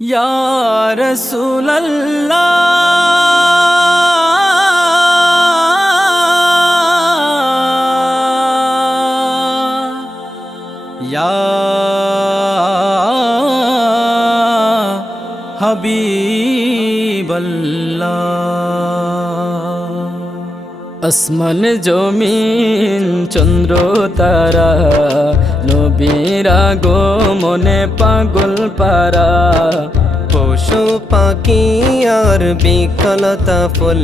ইয়া রাসূলাল্লাহ ইয়া হাবিবাল্লাহ আসমান জমিন চন্দ্র তারা নবীরা গো মনে পাগল পারা। পশু পাখি আর বিকলতা ফুল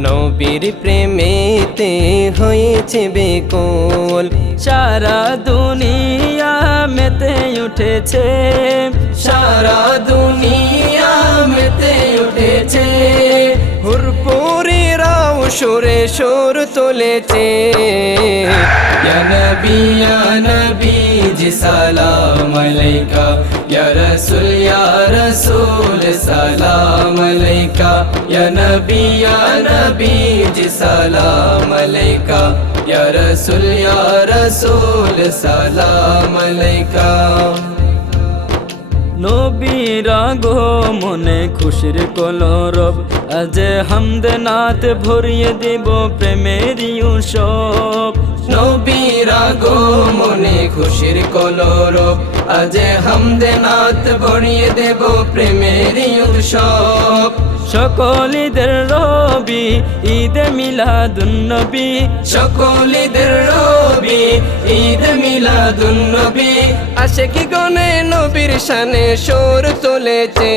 নবীর প্রেমেতে হয়েছে বেকল। সারা দুনিয়া মেতে উঠেছে। সারা দুনিয়া সুরে সুর তুলেছে ইয়া নবী ইয়া নবী জি সালাম আলাইকা ইয়া রাসূল ইয়া রাসূল সালাম আলাইকা ইয়া নবী ইয়া নবী জি সালাম আলাইকা ইয়া রাসূল ইয়া রাসূল সালাম আলাইকা নবীরা মনে খুশির কলরব। আজ হামদে নাথ ভরিয়ে দেব প্রেমেরই উৎসব। নবীরা মনে খুশির কলরব। আজ হামদে নাথ ভরিয়ে দেব প্রেমের উৎসব। সকলিদের রবি ঈদ মিলাদুন্নবী সকলিদের রবি ঈদ মিলাদুন নবী। আসে কি গনে নবীর শানে সুর তুলেছে।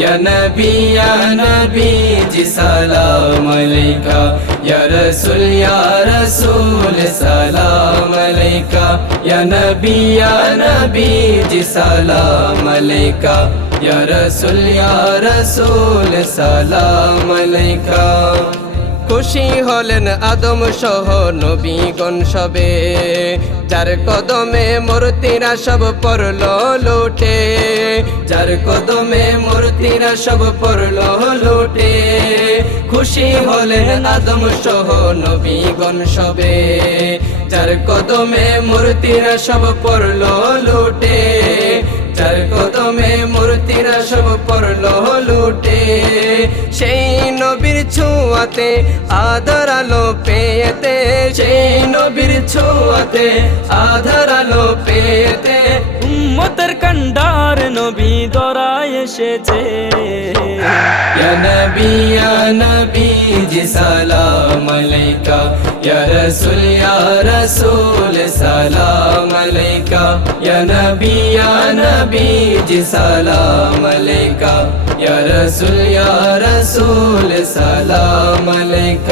ইয়া নবী ইয়া নবী জি সালাম আলাইকা। ইয়া রাসূল ইয়া রাসূল সালাম আলাইকা। ইয়া নবী ইয়া নবী জি সালাম আলাইকা। ইয়া রাসূল ইয়া রাসূল সালাম আলাইকা খুশি হলেন আদম সহ নবীগণ সবে। যার কদমে মূর্তিরা সব পড়ল লোটে। যার কদমে মূর্তিরা সব পড়ল লোটে। খুশি হলেন আদম সহ নবীগণ সবে। যার কদমে মূর্তিরা সব পড়ল লোটে। মূর্তিরা সব পড়ল লুটে। সেই নবীর ছোঁয়াতে আধার আলো পেয়েতে। সেই নবীর ছোঁয়াতে আধার আলো পেয়েতে। উম্মতের কান্ডার নবী দরায় এসেছে। ইয়া নবী, ইয়া ইয়া নবী ইয়া নবী জি সালাম আলাইকা ইয়া রাসূল ইয়া রাসূল সালাম আলাইকা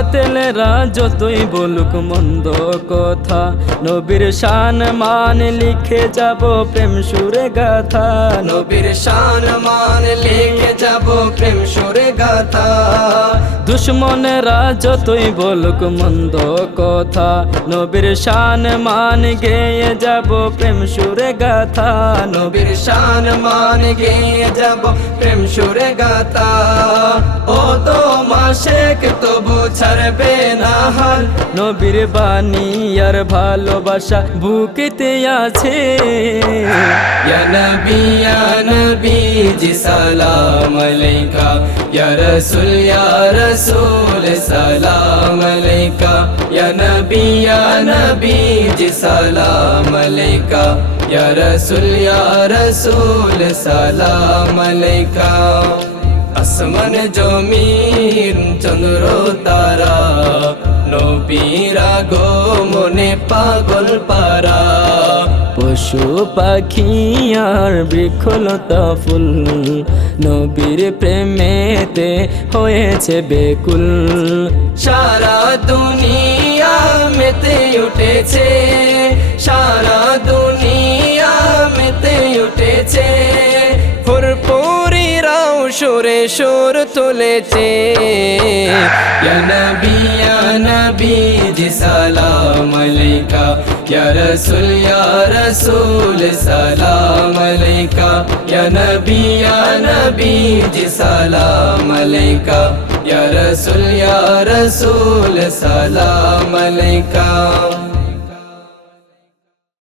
বাতেলেরা যতই বলুক মন্দ কথা। নবীর শান মান লিখে যাব প্রেম সুরে গাথা। নবীর শান মান লিখে যাব প্রেম সুরে গাথা। দুশ্মনেরা যতই বলুক মন্দ কথা। নবীর শান মান গেয়ে যাব প্রেম সুরে গাথা। নবীর শান মান গেয়ে যাব প্রেম সুরে গাতা ও তো মাসেক তবু ছাড়বে না হাল। নবীর বাণী আর ভালোবাসা বুকেতে আছে। ইয়া নবী ইয়া নবী, জি সালাম আলাইকা। ইয়া রাসূল, ইয়া সালাম আলাইকা। ইয়া নবী, ইয়া আসমান জমিন চন্দ্র তারা, নবীরা গো মনে পাগল পারা। পশু পাখি আর বৃক্ষলতা ফুল, নবীর প্রেমেতে হয়েছে বেকুল। সারা দুনিয়া মেতে উঠেছে, সারা দুনিয়া মেতে সুরে সুর তুলেছে ইয়া নবী ইয়া নবী জি সালাম আলাইকা ইয়া রাসূল ইয়া রাসূল সালাম আলাইকা ইয়া নবী ইয়া নবী জি সালাম আলাইকা ইয়া রাসূল ইয়া রাসূল সালাম আলাইকা